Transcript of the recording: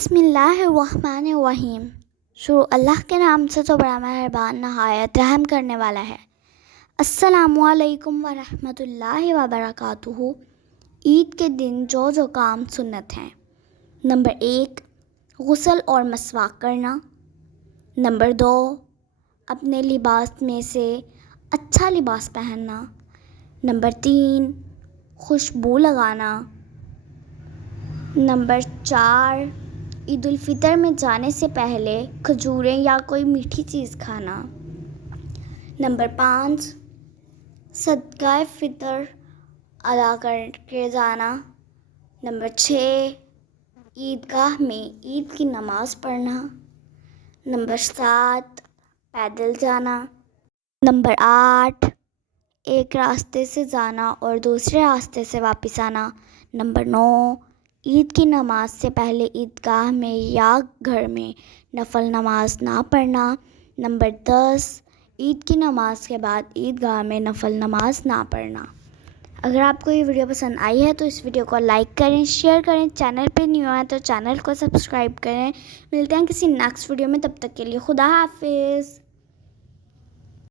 بسم اللہ الرحمن الرحیم۔ شروع اللہ کے نام سے جو بڑا مہربان نہایت رحم کرنے والا ہے۔ السلام علیکم ورحمۃ اللہ وبرکاتہ۔ عید کے دن جو کام سنت ہیں۔ نمبر 1، غسل اور مسواک کرنا۔ نمبر 2، اپنے لباس میں سے اچھا لباس پہننا۔ نمبر 3، خوشبو لگانا۔ نمبر 4، عید الفطر میں جانے سے پہلے کھجوریں یا کوئی میٹھی چیز کھانا۔ نمبر 5، صدقہ فطر ادا کر کے جانا۔ نمبر 6، عیدگاہ میں عید کی نماز پڑھنا۔ نمبر 7، پیدل جانا۔ نمبر 8، ایک راستے سے جانا اور دوسرے راستے سے واپس آنا۔ نمبر 9، عید کی نماز سے پہلے عیدگاہ میں یا گھر میں نفل نماز نہ پڑھنا۔ نمبر 10، عید کی نماز کے بعد عیدگاہ میں نفل نماز نہ پڑھنا۔ اگر آپ کو یہ ویڈیو پسند آئی ہے تو اس ویڈیو کو لائک کریں، شیئر کریں، چینل پہ نیو ہے تو چینل کو سبسکرائب کریں۔ ملتے ہیں کسی نیکسٹ ویڈیو میں، تب تک کے لیے خدا حافظ۔